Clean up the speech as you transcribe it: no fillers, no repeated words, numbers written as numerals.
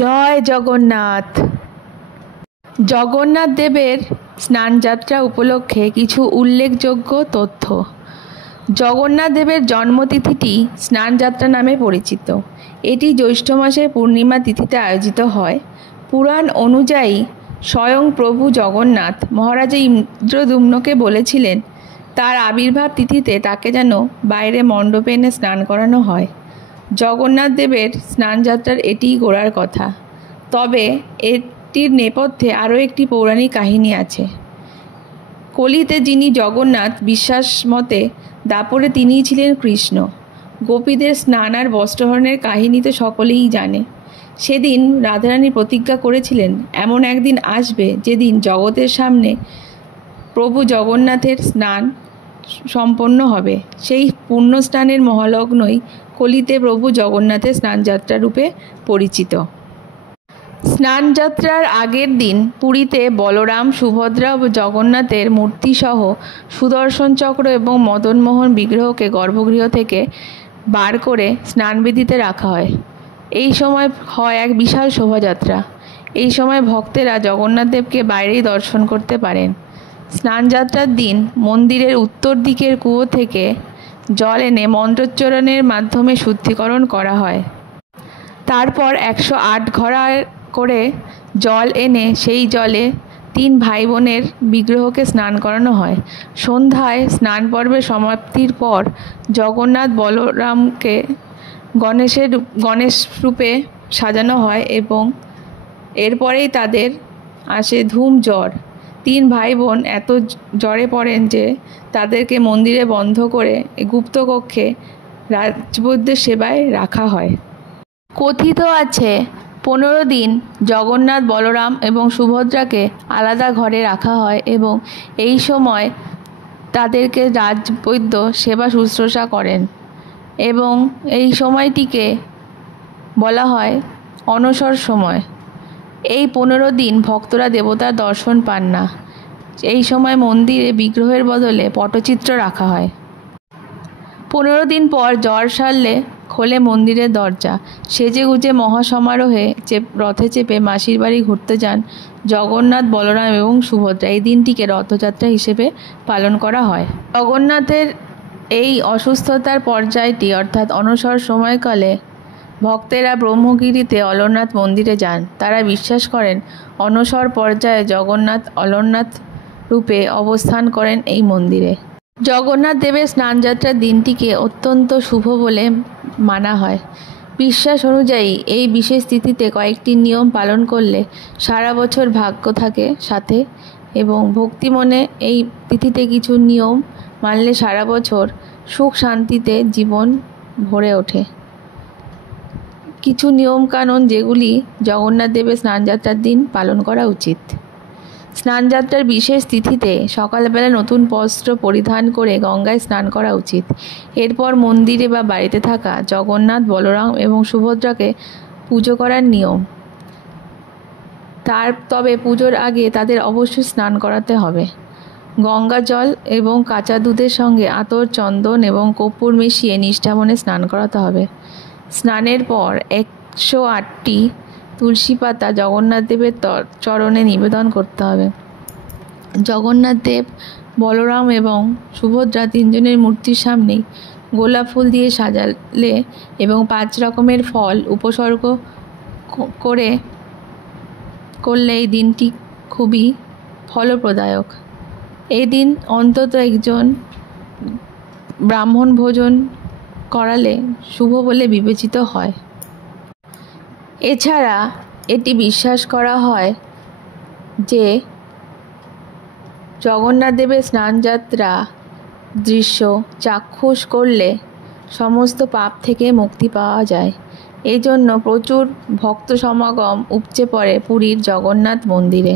জয় জগন্নাথ। জগন্নাথ দেবের স্নানযাত্রা উপলক্ষে কিছু উল্লেখযোগ্য তথ্য। জগন্নাথ দেবের জন্মতিথিটি স্নানযাত্রা নামে পরিচিত। এটি জ্যৈষ্ঠ মাসের পূর্ণিমা তিথিতে আয়োজিত হয়। পুরাণ অনুযায়ী স্বয়ং প্রভু জগন্নাথ মহারাজা ইন্দ্রদ্যুম্নকে বলেছিলেন তার আবির্ভাব তিথিতে তাকে যেন বাইরে মণ্ডপে এনে স্নান করানো হয়। জগন্নাথ দেবের স্নানযাত্রার এটিই গোড়ার কথা। তবে এটির নেপথ্যে আরও একটি পৌরাণিক কাহিনী আছে। কলিতে যিনি জগন্নাথ, বিশ্বাস মতে দাপরে তিনিই ছিলেন কৃষ্ণ। গোপীদের স্নান আর বস্ত্রহরণের কাহিনী তো সকলেই জানে। সেদিন রাধারানী প্রতিজ্ঞা করেছিলেন এমন একদিন আসবে যেদিন জগতের সামনে প্রভু জগন্নাথের স্নান সম্পন্ন হবে। সেই পূর্ণ স্নানের মহালগ্নই কলিতে প্রভু জগন্নাথের স্নানযাত্রা রূপে পরিচিত। স্নানযাত্রার আগের দিন পুরীতে বলরাম, সুভদ্রা ও জগন্নাথের মূর্তিসহ সুদর্শন চক্র এবং মদনমোহন বিগ্রহকে গর্ভগৃহ থেকে বার করে স্নানবেদিতে রাখা হয়। এই সময় হয় এক বিশাল শোভাযাত্রা। এই সময় ভক্তেরা জগন্নাথ দেবকে বাইরেই দর্শন করতে পারেন। স্নানযাত্রার দিন মন্দিরের উত্তর দিকের কুয়ো থেকে জল এনে মন্ত্রোচ্চারণের মাধ্যমে শুদ্ধিকরণ করা হয়। তারপর 108 ঘড়া করে জল এনে সেই জলে 3 ভাই বোনের বিগ্রহকে স্নান করানো হয়। সন্ধ্যায় স্নান পর্বের সমাপ্তির পর জগন্নাথ বলরামকে গণেশ রূপে সাজানো হয় এবং এরপরেই তাদের আসে ধুম জ্বর। 3 ভাই বোন এত জ্বরে পড়েন যে তাদেরকে মন্দিরে বন্ধ করে গুপ্ত কক্ষে রাজবৈদ্যের সেবায় রাখা হয়। কথিত আছে 15 দিন জগন্নাথ, বলরাম এবং সুভদ্রাকে আলাদা ঘরে রাখা হয় এবং এই সময় তাদেরকে রাজবৈদ্য সেবা শুশ্রূষা করেন এবং এই সময়টিকে বলা হয় অনসর সময়। এই 15 দিন ভক্তরা দেবতার দর্শন পান না। এই সময় মন্দিরে বিগ্রহের বদলে পটচিত্র রাখা হয়। 15 দিন পর জ্বর সারলে খোলে মন্দিরের দরজা। সেজেগুজে মহাসমারোহে রথে চেপে মাসির বাড়ি ঘুরতে যান জগন্নাথ, বলরাম এবং সুভদ্রা। এই দিনটিকে রথযাত্রা হিসেবে পালন করা হয়। জগন্নাথের এই অসুস্থতার পর্যায়টি অর্থাৎ অনসর সময়কালে ভক্তেরা ব্রহ্মগিরিতে অলরনাথ মন্দিরে যান। তারা বিশ্বাস করেন অনসর পর্যায়ে জগন্নাথ অলরনাথ রূপে অবস্থান করেন এই মন্দিরে। জগন্নাথ দেবের স্নানযাত্রার দিনটিকে অত্যন্ত শুভ বলে মানা হয়। বিশ্বাস অনুযায়ী এই বিশেষ তিথিতে কয়েকটি নিয়ম পালন করলে সারা বছর ভাগ্য থাকে সাথে এবং ভক্তি মনে এই তিথিতে কিছু নিয়ম মানলে সারা বছর সুখ শান্তিতে জীবন ভরে ওঠে। কিছু নিয়মকানুন যেগুলি জগন্নাথ দেবের স্নানযাত্রার দিন পালন করা উচিত। স্নানযাত্রার বিশেষ তিথিতে সকালবেলা নতুন বস্ত্র পরিধান করে গঙ্গায় স্নান করা উচিত। এরপর মন্দিরে বা বাড়িতে থাকা জগন্নাথ, বলরাম এবং সুভদ্রাকে পুজো করার নিয়ম। তবে পুজোর আগে তাদের অবশ্যই স্নান করাতে হবে। গঙ্গা জল এবং কাঁচা দুধের সঙ্গে আতর, চন্দন এবং কর্পূর মিশিয়ে নিষ্ঠামনে স্নান করাতে হবে। স্নানের পর 108টি তুলসী পাতা জগন্নাথ দেবের চরণে নিবেদন করতে হবে। জগন্নাথ দেব, বলরাম এবং সুভদ্রা 3 জনের মূর্তির সামনেই গোলাপ ফুল দিয়ে সাজালে এবং 5 রকমের ফল উপসর্গ করলে এই দিনটি খুবই ফলপ্রদায়ক। এই দিন অন্তত একজন ব্রাহ্মণ ভোজন করালে শুভ বলে বিবেচিত হয়। এছাড়া এটি বিশ্বাস করা হয় যে জগন্নাথ দেবের স্নানযাত্রা দৃশ্য চাক্ষুষ করলে সমস্ত পাপ থেকে মুক্তি পাওয়া যায়। এই জন্য প্রচুর ভক্ত সমাগম উপচে পড়ে পুরীর জগন্নাথ মন্দিরে।